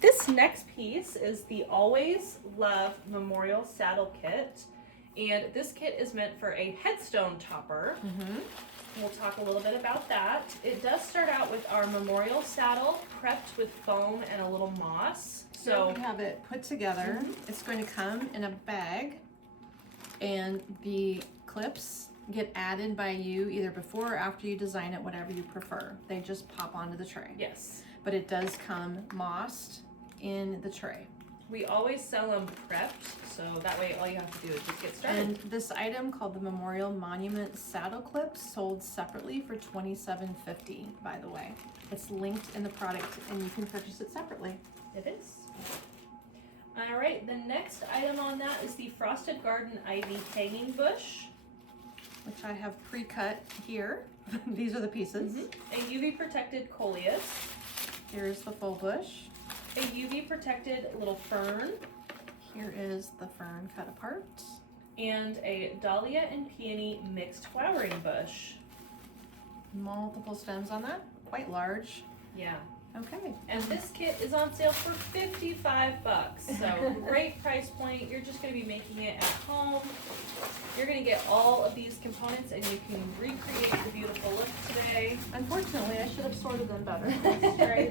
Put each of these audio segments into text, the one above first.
This next piece is the Always Love Memorial Saddle Kit. And this kit is meant for a headstone topper. We'll talk a little bit about that. It does start out with our memorial saddle prepped with foam and a little moss. So we have it put together. It's going to come in a bag, and the clips get added by you either before or after you design it, whatever you prefer. They just pop onto the tray. Yes. But it does come mossed in the tray. We always sell them prepped, so that way all you have to do is just get started. And this item called the Memorial Monument Saddle Clips sold separately for $27.50, by the way. It's linked in the product and you can purchase it separately. It is. All right, the next item on that is the Frosted Garden Ivy Hanging Bush, which I have pre-cut here. These are the pieces. A UV protected coleus. Here's the full bush. A UV protected little fern. Here is the fern cut apart. And a dahlia and peony mixed flowering bush. Multiple stems on that, quite large. Yeah. Okay. And this kit is on sale for $55. So great price point. You're just going to be making it at home. You're going to get all of these components and you can recreate the beautiful look today. Unfortunately, I should have sorted them better.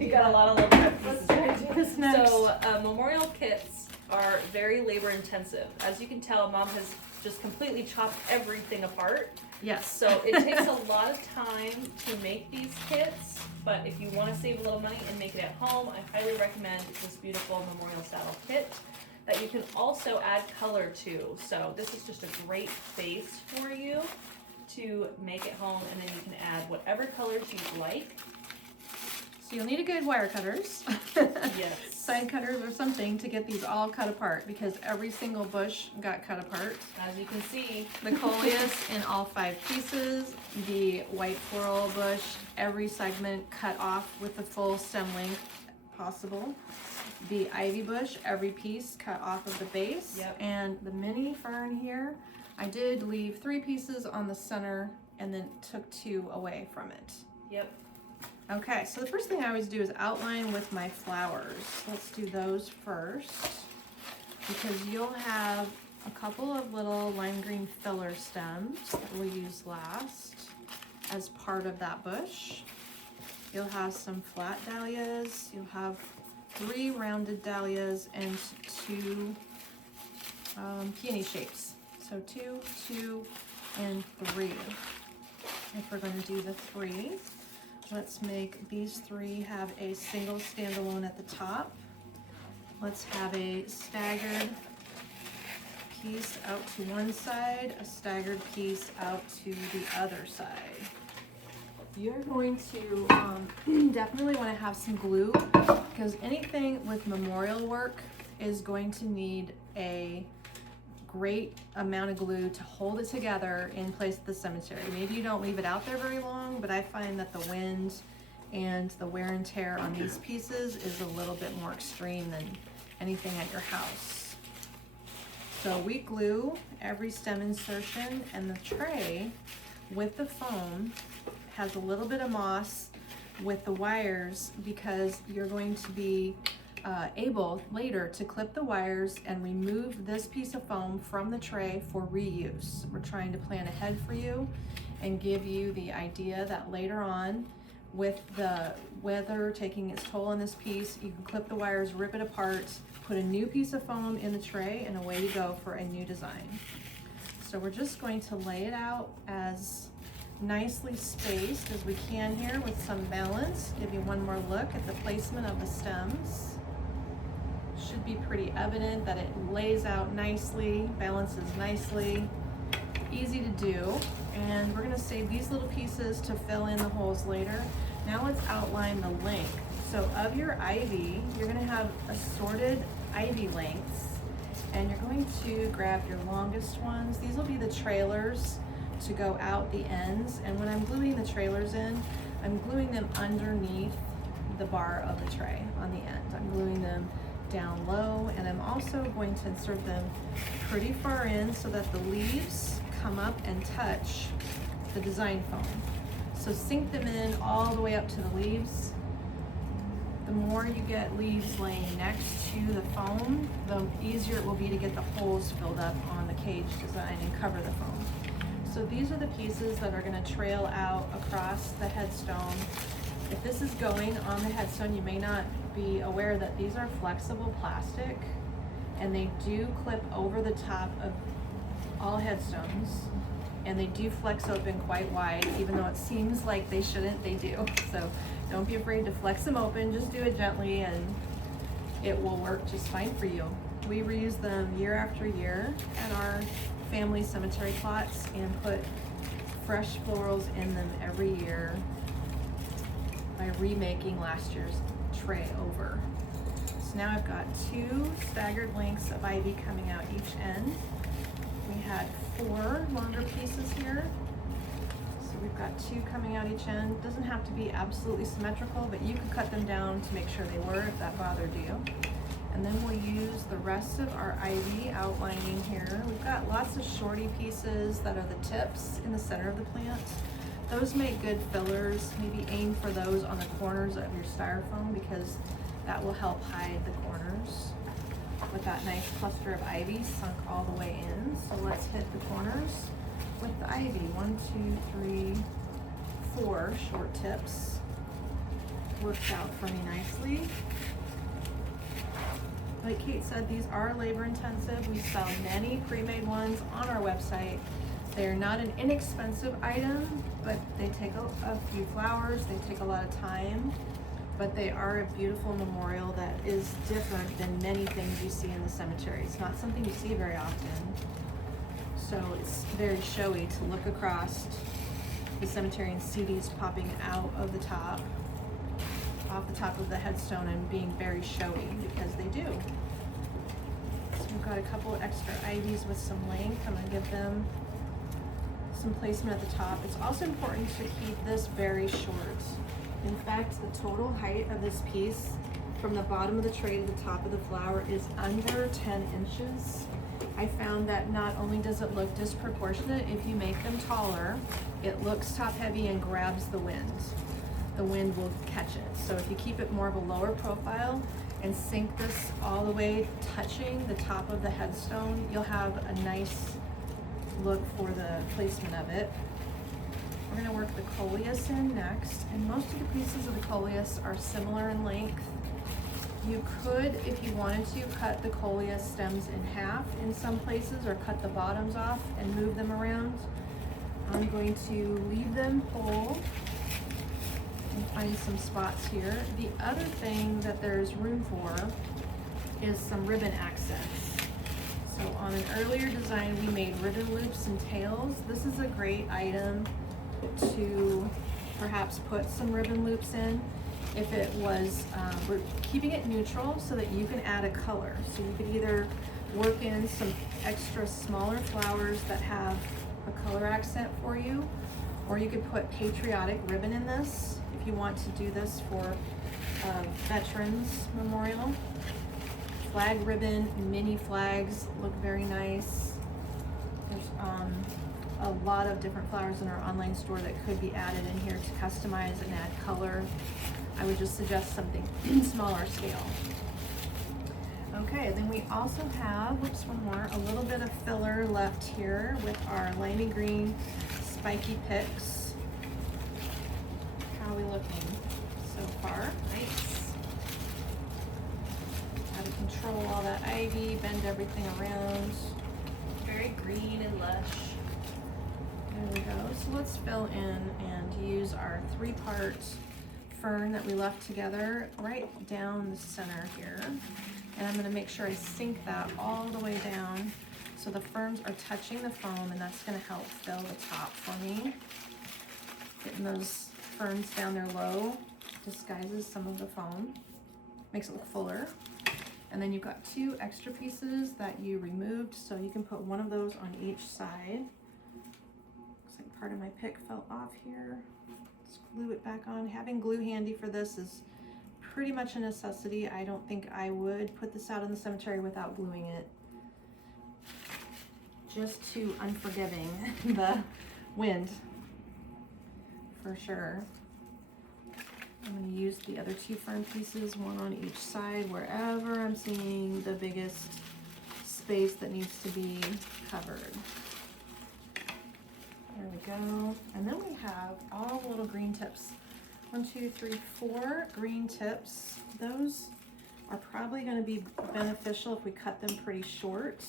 You got a lot of little pieces. This next. So memorial kits are very labor intensive. As you can tell, Mom has just completely chopped everything apart. Yes. So it takes a lot of time to make these kits, but if you want to save a little money and make it at home, I highly recommend this beautiful memorial saddle kit that you can also add color to. So this is just a great base for you to make at home, and then you can add whatever colors you like. So you'll need a good wire cutters. Yes. Side cutters or something to get these all cut apart, because every single bush got cut apart. As you can see, The coleus in all 5 pieces, the white floral bush, every segment cut off with the full stem length possible. The ivy bush, every piece cut off of the base. Yep. And the mini fern here, I did leave 3 pieces on the center and then took 2 away from it. Yep. Okay, so the first thing I always do is outline with my flowers. Let's do those first, because you'll have a couple of little lime green filler stems that we'll use last as part of that bush. You'll have some flat dahlias. You'll have 3 rounded dahlias and 2 peony shapes. So 2, 2, and 3. If we're going to do the 3. Let's make these 3 have a single standalone at the top. Let's have a staggered piece out to one side, a staggered piece out to the other side. You're going to definitely want to have some glue, because anything with memorial work is going to need a great amount of glue to hold it together in place at the cemetery. Maybe you don't leave it out there very long, but I find that the wind and the wear and tear on these pieces is a little bit more extreme than anything at your house. So we glue every stem insertion, and the tray with the foam has a little bit of moss with the wires, because you're going to be able later to clip the wires and remove this piece of foam from the tray for reuse. We're trying to plan ahead for you and give you the idea that later on, with the weather taking its toll on this piece, you can clip the wires, rip it apart, put a new piece of foam in the tray, and away you go for a new design. So we're just going to lay it out as nicely spaced as we can here with some balance. Give you one more look at the placement of the stems. Should be pretty evident that it lays out nicely, balances nicely, easy to do. And we're gonna save these little pieces to fill in the holes later. Now let's outline the length. So of your ivy, you're gonna have assorted ivy lengths, and you're going to grab your longest ones. These will be the trailers to go out the ends. And when I'm gluing the trailers in, I'm gluing them underneath the bar of the tray on the end. I'm gluing them down low, and I'm also going to insert them pretty far in so that the leaves come up and touch the design foam. So sink them in all the way up to the leaves. The more you get leaves laying next to the foam, the easier it will be to get the holes filled up on the cage design and cover the foam. So these are the pieces that are going to trail out across the headstone. If this is going on the headstone, you may not be aware that these are flexible plastic, and they do clip over the top of all headstones, and they do flex open quite wide. Even though it seems like they shouldn't, they do. So don't be afraid to flex them open, just do it gently and it will work just fine for you. We reuse them year after year at our family cemetery plots and put fresh florals in them every year by remaking last year's tray over. So now I've got 2 staggered lengths of ivy coming out each end. We had 4 longer pieces here. So we've got 2 coming out each end. Doesn't have to be absolutely symmetrical, but you can cut them down to make sure they were if that bothered you. And then we'll use the rest of our ivy outlining here. We've got lots of shorty pieces that are the tips in the center of the plant. Those make good fillers. Maybe aim for those on the corners of your styrofoam because that will help hide the corners with that nice cluster of ivy sunk all the way in. So let's hit the corners with the ivy. 1, 2, 3, 4 short tips. Worked out for me nicely. Like Kate said, these are labor intensive. We sell many pre-made ones on our website. They're not an inexpensive item, but they take a few flowers, they take a lot of time, but they are a beautiful memorial that is different than many things you see in the cemetery. It's not something you see very often. So it's very showy to look across the cemetery and see these popping out of the top, off the top of the headstone and being very showy because they do. So we've got a couple extra ivies with some length. I'm gonna give them some placement at the top. It's also important to keep this very short. In fact, the total height of this piece from the bottom of the tray to the top of the flower is under 10 inches. I found that not only does it look disproportionate, if you make them taller, it looks top heavy and grabs the wind. The wind will catch it. So if you keep it more of a lower profile and sink this all the way touching the top of the headstone, you'll have a nice look for the placement of it. We're going to work the coleus in next, and most of the pieces of the coleus are similar in length. You could, if you wanted to, cut the coleus stems in half in some places or cut the bottoms off and move them around. I'm going to leave them whole and find some spots here. The other thing that there's room for is some ribbon accents. So on an earlier design, we made ribbon loops and tails. This is a great item to perhaps put some ribbon loops in. If it was, we're keeping it neutral so that you can add a color. So you could either work in some extra smaller flowers that have a color accent for you, or you could put patriotic ribbon in this if you want to do this for Veterans Memorial. Flag ribbon, mini flags look very nice. There's a lot of different flowers in our online store that could be added in here to customize and add color. I would just suggest something smaller scale. Okay, then we also have, whoops, one more, a little bit of filler left here with our limey green spiky picks. How are we looking so far? Nice. How to control all that ivy, bend everything around. Very green and lush. There we go. So let's fill in and use our 3-part fern that we left together right down the center here. And I'm going to make sure I sink that all the way down so the ferns are touching the foam, and that's going to help fill the top for me. Getting those ferns down there low disguises some of the foam, makes it look fuller. And then you've got 2 extra pieces that you removed, so you can put one of those on each side. Looks like part of my pick fell off here. Let's glue it back on. Having glue handy for this is pretty much a necessity. I don't think I would put this out in the cemetery without gluing it. Just too unforgiving, the wind, for sure. I'm going to use the other two fern pieces, one on each side, wherever I'm seeing the biggest space that needs to be covered. There we go. And then we have all the little green tips. 1, 2, 3, 4 green tips. Those are probably going to be beneficial if we cut them pretty short.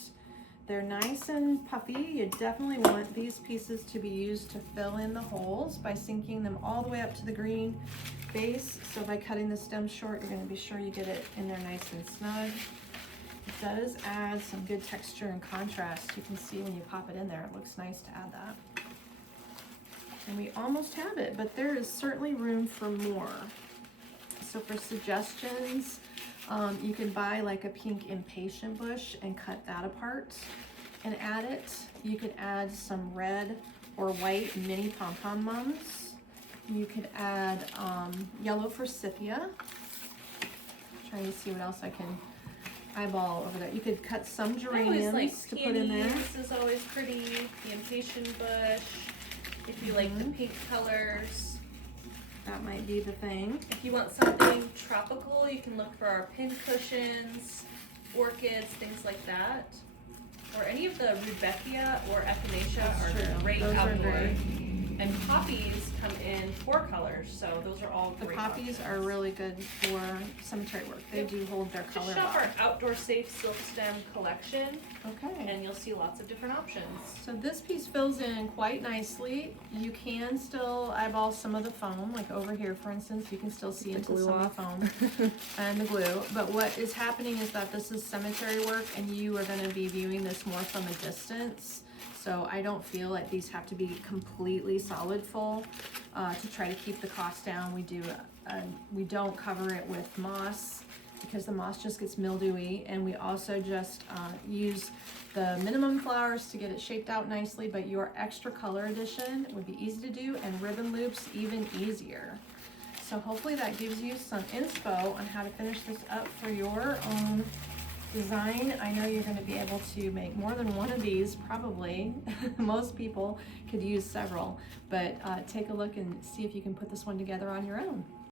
They're nice and puffy. You definitely want these pieces to be used to fill in the holes by sinking them all the way up to the green base. So by cutting the stem short, you're going to be sure you get it in there nice and snug. It does add some good texture and contrast. You can see when you pop it in there, it looks nice to add that. And we almost have it, but there is certainly room for more. So for suggestions, you can buy like a pink impatient bush and cut that apart and add it. You could add some red or white mini pom-pom mums. You could add yellow forsythia. Trying to see what else I can eyeball over there. You could cut some geraniums to put in there. This is always pretty. The impatient bush. If you like the pink colors. That might be the thing. If you want something tropical, you can look for our pin cushions, orchids, things like that. Or any of the rudbeckia or echinacea are great outdoor. And poppies come in 4 colors, so those are all great. The poppies options. are really good for cemetery work. They do hold their color. Just shop our outdoor safe silk stem collection, Okay. and you'll see lots of different options. So this piece fills in quite nicely. You can still eyeball some of the foam, like over here, for instance. You can still see The into glue some of the foam and the glue. But what is happening is that this is cemetery work, and you are going to be viewing this more from a distance. So I don't feel like these have to be completely solid full to try to keep the cost down. We don't cover it with moss because the moss just gets mildewy, and we also just use the minimum flowers to get it shaped out nicely, but your extra color addition would be easy to do, and ribbon loops even easier. So hopefully that gives you some inspo on how to finish this up for your own design. I know you're going to be able to make more than one of these, probably. Most people could use several, but take a look and see if you can put this one together on your own.